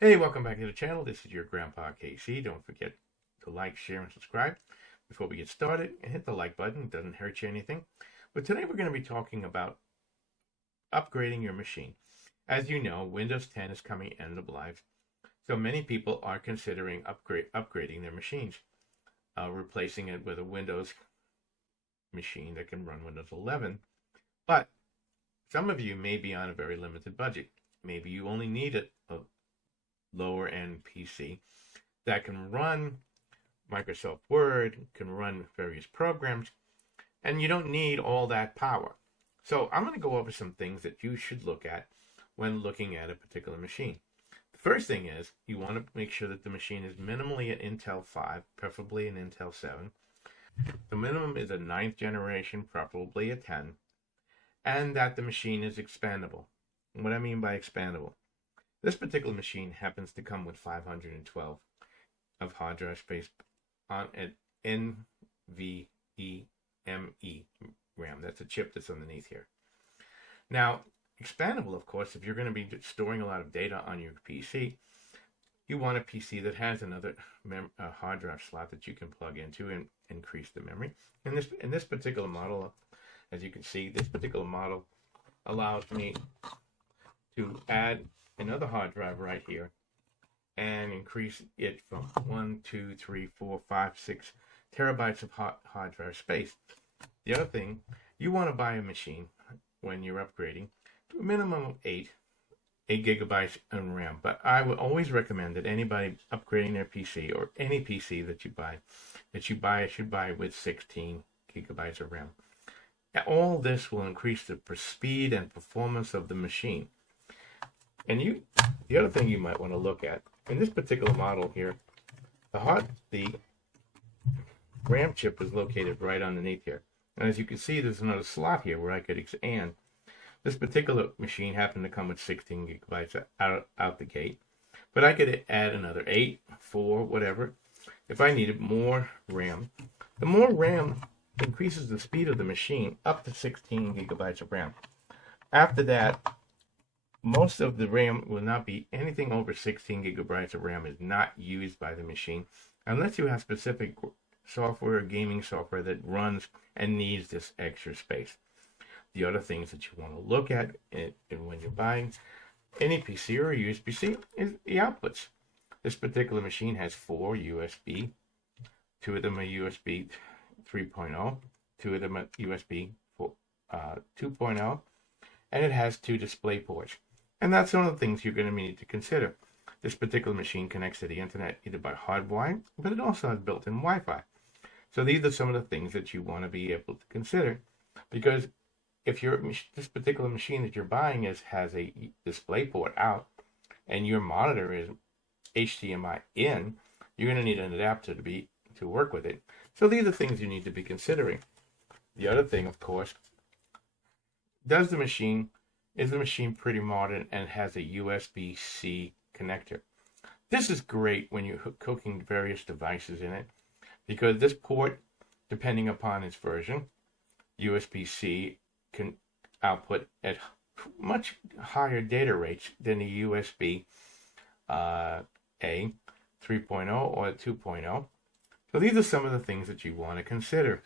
Hey, welcome back to the channel. This is your Grandpa KC. Don't forget to like, share, and subscribe. Before we get started, hit the like button. It doesn't hurt you anything. But today we're going to be talking about upgrading your machine. As you know, Windows 10 is coming end of life, so many people are considering upgrading their machines, replacing it with a Windows machine that can run Windows 11. But some of you may be on a very limited budget. Maybe you only need a lower end PC that can run Microsoft Word, can run various programs, and you don't need all that power. So I'm going to go over some things that you should look at when looking at a particular machine. The first thing is you want to make sure that the machine is minimally an Intel 5, preferably an Intel 7. The minimum is a ninth generation, preferably a 10, and that the machine is expandable. What I mean by expandable, this particular machine happens to come with 512 of hard drive space on an NVMe RAM. That's a chip that's underneath here. Now, expandable, of course, if you're going to be storing a lot of data on your PC, you want a PC that has another hard drive slot that you can plug into and increase the memory. In this particular model, as you can see, this particular model allows me to add another hard drive right here and increase it from 1, 2, 3, 4, 5, 6 terabytes of hard drive space. The other thing, you want to buy a machine when you're upgrading to a minimum of 8 gigabytes in RAM. But I would always recommend that anybody upgrading their PC or any PC that you buy should buy with 16 gigabytes of RAM. All this will increase the speed and performance of the machine. And the other thing you might want to look at, in this particular model here, the RAM chip is located right underneath here. And as you can see, there's another slot here where I could expand. This particular machine happened to come with 16 gigabytes out the gate. But I could add another 8, 4, whatever, if I needed more RAM. The more RAM increases the speed of the machine up to 16 gigabytes of RAM. After that, most of the RAM will not be anything over 16 gigabytes of RAM is not used by the machine unless you have specific software or gaming software that runs and needs this extra space. The other things that you want to look at when you're buying any PC or USB-C is the outputs. This particular machine has 4 USB, 2 of them are USB 3.0, 2 of them are USB 2.0, and it has 2 display ports. And that's one of the things you're going to need to consider. This particular machine connects to the internet either by hardwired, but it also has built-in Wi-Fi. So these are some of the things that you want to be able to consider, because if this particular machine that you're buying has a display port out and your monitor is HDMI in, you're going to need an adapter to work with it. So these are things you need to be considering. The other thing, of course, is the machine pretty modern and has a USB-C connector? This is great when you're hooking various devices in it, because this port, depending upon its version, USB-C can output at much higher data rates than the USB A 3.0 or 2.0. So these are some of the things that you want to consider.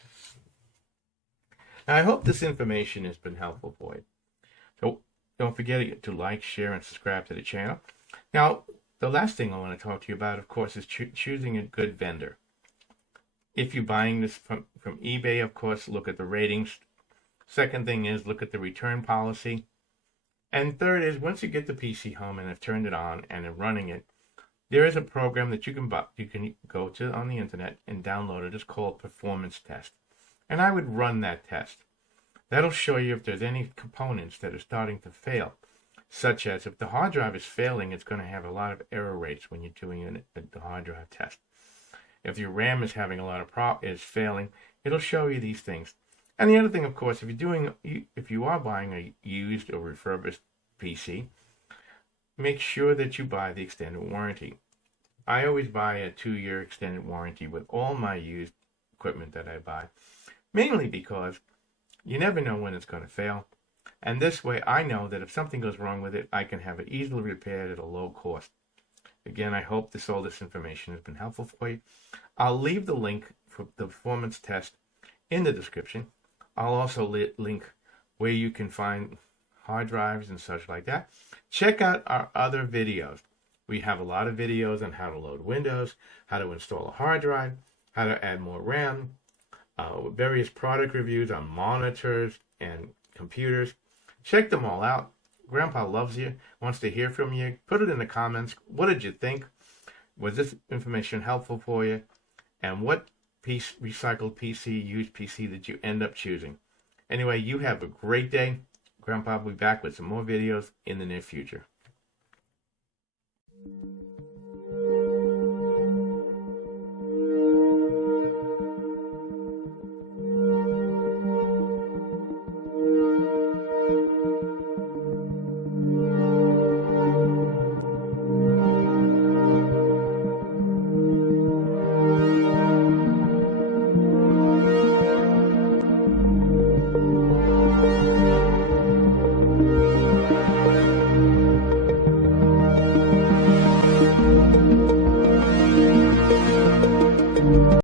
Now, I hope this information has been helpful for you. So don't forget to like, share, and subscribe to the channel. Now, the last thing I want to talk to you about, of course, is choosing a good vendor. If you're buying this from eBay, of course, look at the ratings. Second thing is look at the return policy. And third is once you get the PC home and have turned it on and are running it, there is a program that you can go to on the internet and download it. It's called Performance Test. And I would run that test. That'll show you if there's any components that are starting to fail, such as if the hard drive is failing, it's going to have a lot of error rates when you're doing the hard drive test. If your RAM is having a lot of is failing, it'll show you these things. And the other thing, of course, if you are buying a used or refurbished PC, make sure that you buy the extended warranty. I always buy a 2-year extended warranty with all my used equipment that I buy, mainly because you never know when it's going to fail. And this way I know that if something goes wrong with it, I can have it easily repaired at a low cost. Again, I hope all this information has been helpful for you. I'll leave the link for the performance test in the description. I'll also link where you can find hard drives and such like that. Check out our other videos. We have a lot of videos on how to load Windows, how to install a hard drive, how to add more RAM, various product reviews on monitors and computers. Check them all out. Grandpa loves you, wants to hear from you. Put it in the comments. What did you think? Was this information helpful for you? And what recycled PC, used PC did you end up choosing? Anyway, you have a great day. Grandpa will be back with some more videos in the near future.